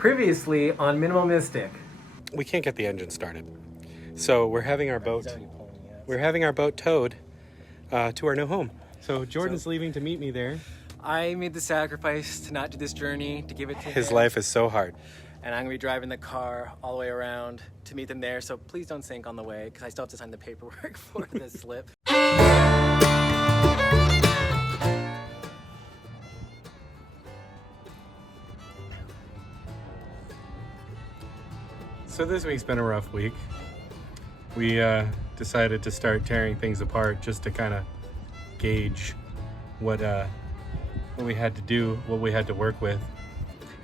Previously on Minimalistic. We can't get the engine started, so we're having our boat. We're having our boat towed to our new home. So Jordan's leaving to meet me there. I made the sacrifice to not do this journey, to give it to him. His life is so hard. And I'm gonna be driving the car all the way around to meet them there. So please don't sink on the way, because I still have to sign the paperwork for the slip. So this week's been a rough week. We decided to start tearing things apart just to kind of gauge what we had to do, what we had to work with.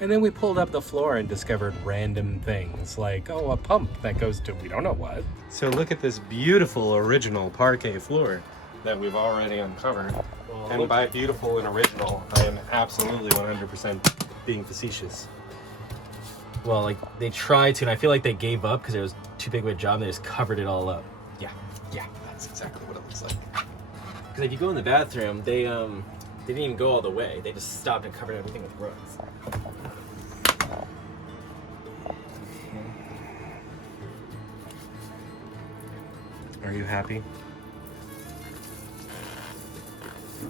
And then we pulled up the floor and discovered random things like, oh, a pump that goes to we don't know what. So look at this beautiful original parquet floor that we've already uncovered. Well, and by beautiful and original, I am absolutely 100% being facetious. Well, like, they tried to, and I feel like they gave up because it was too big of a job. They just covered it all up. Yeah, that's exactly what it looks like. Because if you go in the bathroom, they didn't even go all the way. They just stopped and covered everything with rugs. Are you happy?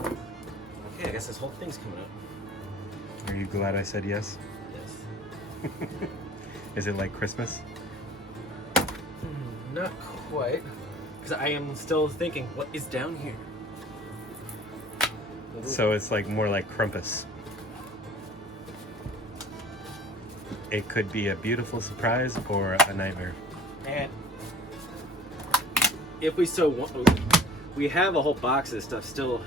Okay, I guess this whole thing's coming up. Are you glad I said yes? Yes. Is it like Christmas? Not quite. Because I am still thinking, what is down here? So it's like more like Krampus. It could be a beautiful surprise or a nightmare. And if we so want, we have a whole box of this stuff still.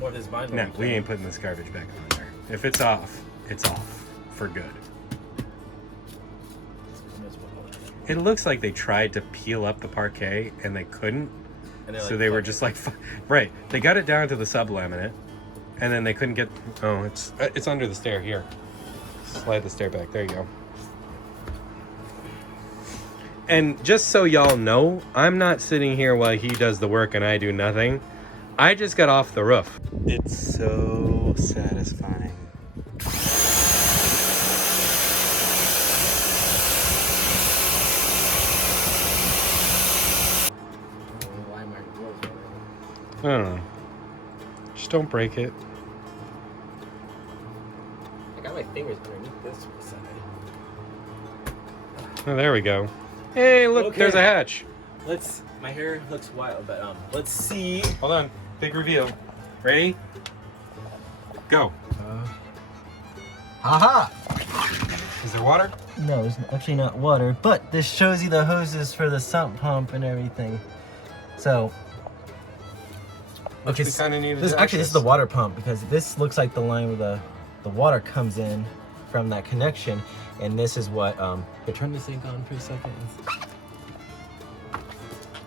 More of this vinyl. No, we ain't putting this garbage back on there. If it's off, it's off for good. It looks like they tried to peel up the parquet and they couldn't. And so they were just like, right. They got it down to the sub-laminate and then they couldn't get, oh, it's under the stair here. Slide the stair back. There you go. And just so y'all know, I'm not sitting here while he does the work and I do nothing. I just got off the roof. It's so satisfying. I don't know. Just don't break it. I got my fingers underneath this side. Oh, there we go. Hey, look, Okay. There's a hatch. My hair looks wild, but let's see. Hold on. Big reveal. Ready? Go. Haha! Is there water? No, it's actually not water, but this shows you the hoses for the sump pump and everything. So, we kind of need this is the water pump, because this looks like the line where the water comes in from that connection, and this is what turn this thing on for a second.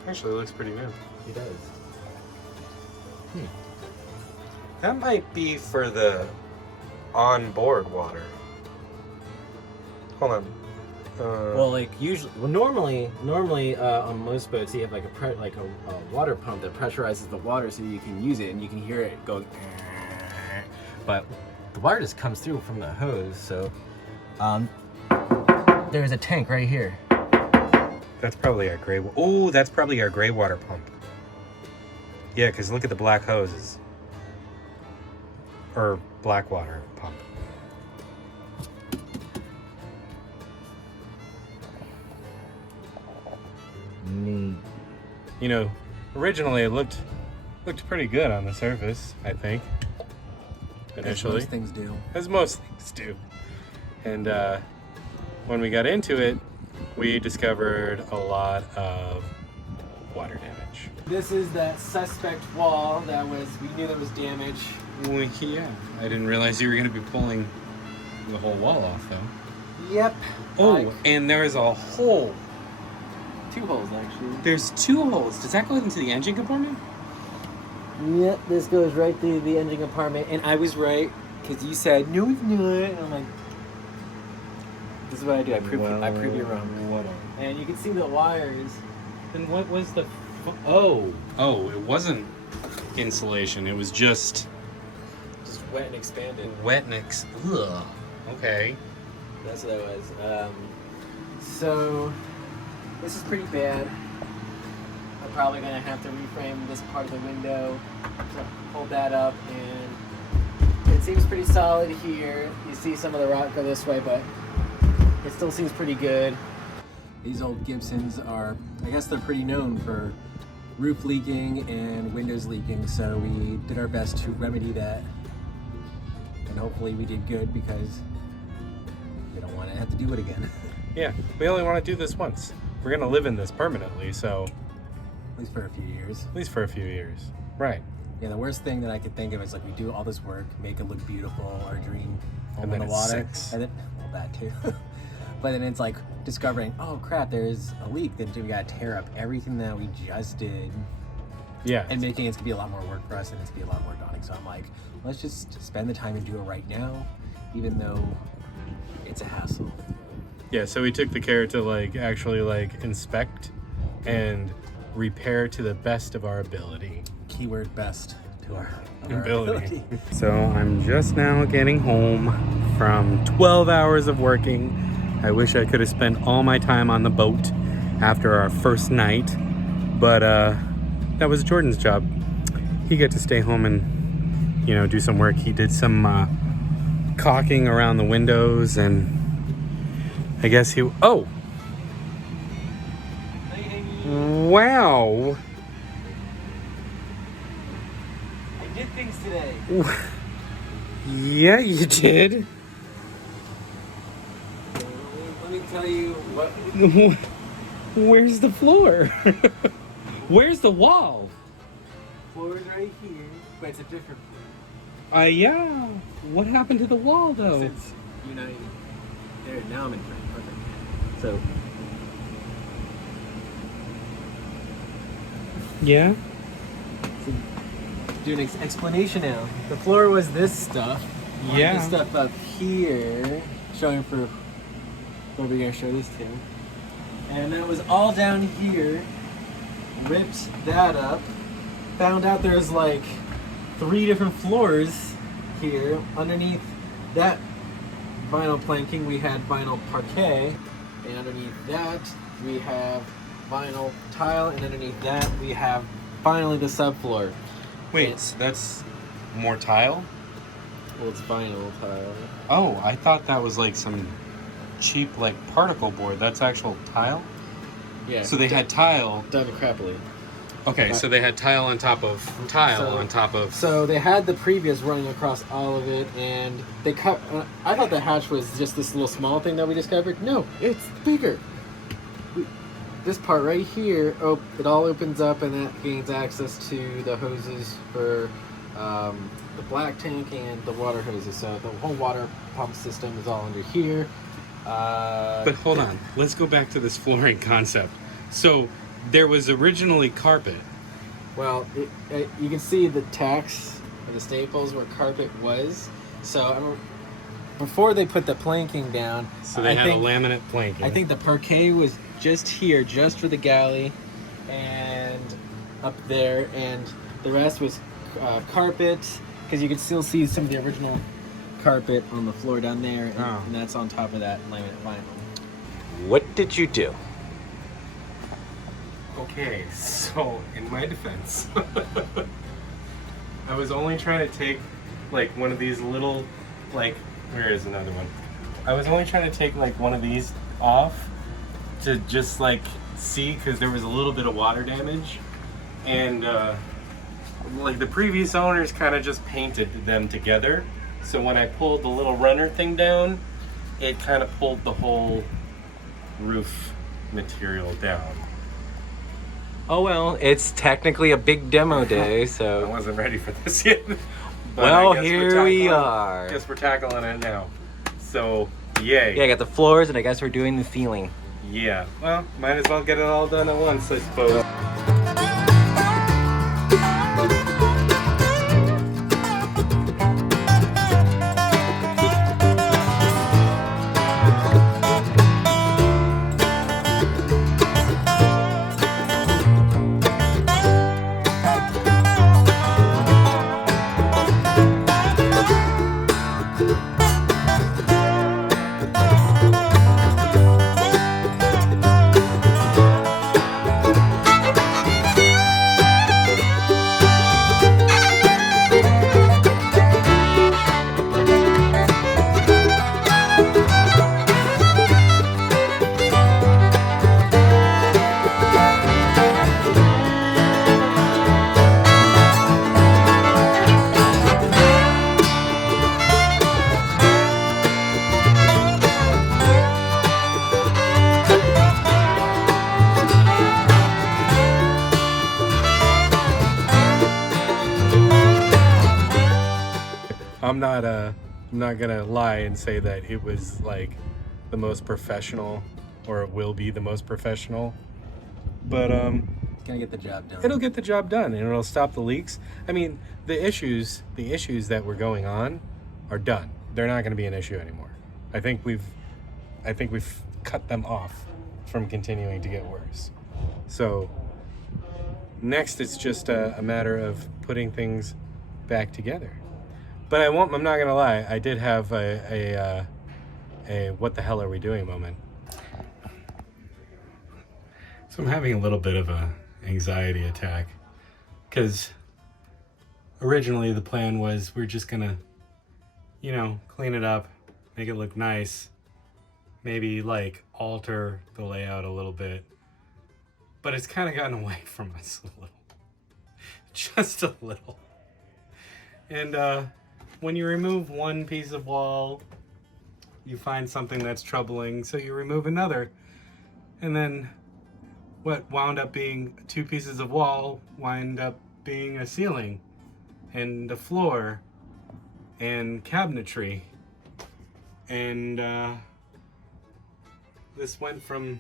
Actually, it looks pretty new. It does. That might be for the onboard water. Hold on. Well, like normally on most boats you have like a water pump that pressurizes the water so you can use it and you can hear it go. But the water just comes through from the hose, so there's a tank right here. That's probably our gray. Oh, that's probably our gray water pump. Yeah, because look at the black hoses. Or black water pump. Neat. You know, originally it looked pretty good on the surface, I think. Initially. As most things do. As most things do. And when we got into it, we discovered a lot of water damage. This is that suspect wall we knew that was damaged. Well, yeah. I didn't realize you were going to be pulling the whole wall off, though. Yep. Oh, and there is a hole. 2 holes, actually. There's 2 holes. Does that go into the engine compartment? Yep, this goes right through the engine compartment, and I was right, because you said, no, it's not, and I'm like, this is what I do, I prove you wrong. Whatever. And you can see the wires. Then what was the... Oh, it wasn't insulation. It was just wet and expanded. Ugh. Okay. That's what that was. So this is pretty bad. I'm probably gonna have to reframe this part of the window to hold that up, and it seems pretty solid here. You see some of the rock go this way, but it still seems pretty good. These old Gibsons are, I guess they're pretty known for roof leaking and windows leaking, so we did our best to remedy that. And hopefully we did good, because we don't want to have to do it again. Yeah, we only want to do this once. We're going to live in this permanently, so... At least for a few years. At least for a few years. Right. Yeah, the worst thing that I could think of is like we do all this work, make it look beautiful, our dream, And then the it water, sinks. and then, well, that too. But then it's like discovering, oh crap, there's a leak. Then we gotta tear up everything that we just did. Yeah. And making it's gonna be a lot more work for us, and it's gonna be a lot more daunting. So I'm like, let's just spend the time and do it right now, even though it's a hassle. Yeah, so we took the care to like actually like inspect and repair to the best of our ability. Keyword best to our Ability. So I'm just now getting home from 12 hours of working. I wish I could have spent all my time on the boat after our first night, but that was Jordan's job. He got to stay home and, you know, do some work. He did some caulking around the windows, and I guess he... Oh! Wow! I did things today. Yeah, you did. Let me tell you what. Where's the floor? Where's the wall? Floor is right here, but it's a different floor. Yeah. What happened to the wall, though? Since united, there now I'm in front. Perfect. So. Yeah. So do an explanation now. The floor was this stuff. Yeah. This stuff up here, showing for. What are we gonna show this to? And that was all down here. Ripped that up. Found out there's like 3 different floors here. Underneath that vinyl planking, we had vinyl parquet, and underneath that we have vinyl tile, and underneath that we have finally the subfloor. Wait, so that's more tile? Well, it's vinyl tile. Oh, I thought that was like some cheap like particle board. That's actual tile? Yeah. So they had tile. Done crappily. Okay, so they had tile on top of tile on top of... So they had the previous running across all of it, and they cut... I thought the hatch was just this little small thing that we discovered. No, it's bigger. This part right here, it all opens up, and that gains access to the hoses for the black tank and the water hoses. So the whole water pump system is all under here. But hold on, let's go back to this flooring concept. So there was originally carpet. Well, you can see the tacks and the staples where carpet was. So before they put the planking down, so they had a laminate planking. I think the parquet was just here, just for the galley, and up there, and the rest was carpet, because you can still see some of the original carpet on the floor down there, and that's on top of that laminate vinyl. What did you do? Okay, so in my defense, I was only trying to take like one of these little, like, where is another one? I was only trying to take like one of these off to just like see, because there was a little bit of water damage, and like the previous owners kind of just painted them together. So when I pulled the little runner thing down, it kind of pulled the whole roof material down. Oh well, it's technically a big demo day, I so... wasn't ready for this yet. But Well, I guess here we are. I guess we're tackling it now. So, yay. Yeah, I got the floors, and I guess we're doing the ceiling. Yeah. Well, might as well get it all done at once, I suppose. I'm not gonna lie and say that it was like the most professional, or it will be the most professional, but It's gonna get the job done. it'll get the job done and it'll stop the leaks. I mean, the issues that were going on are done. They're not going to be an issue anymore. I think we've cut them off from continuing to get worse. So next, it's just a matter of putting things back together. But I'm not going to lie. I did have a what the hell are we doing moment. So I'm having a little bit of a anxiety attack because originally the plan was we're just gonna, clean it up, make it look nice, maybe like alter the layout a little bit, but it's kind of gotten away from us a little, just a little. And when you remove one piece of wall, you find something that's troubling, so you remove another, and then what wound up being 2 pieces of wall wind up being a ceiling and a floor and cabinetry. And this went from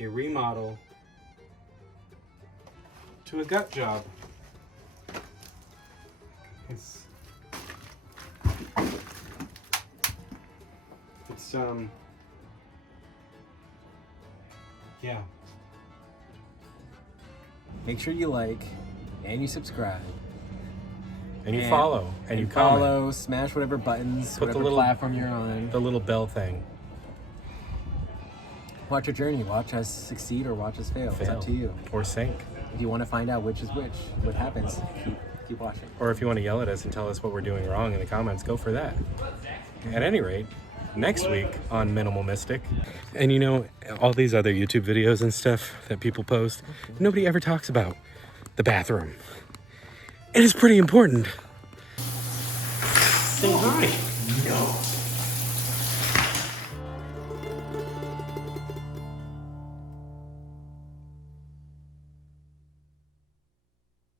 a remodel to a gut job. It's yeah. Make sure you like and you subscribe. And you follow and you comment. Follow, smash whatever buttons, Put whatever the little platform you're on. The little bell thing. Watch our journey. Watch us succeed or watch us fail. It's up to you. Or sink. If you want to find out which is which, what happens, keep watching. Or if you want to yell at us and tell us what we're doing wrong in the comments, go for that. At any rate, next week on Minimalist, and all these other YouTube videos and stuff that people post, nobody ever talks about the bathroom. It is pretty important. Say hi. No.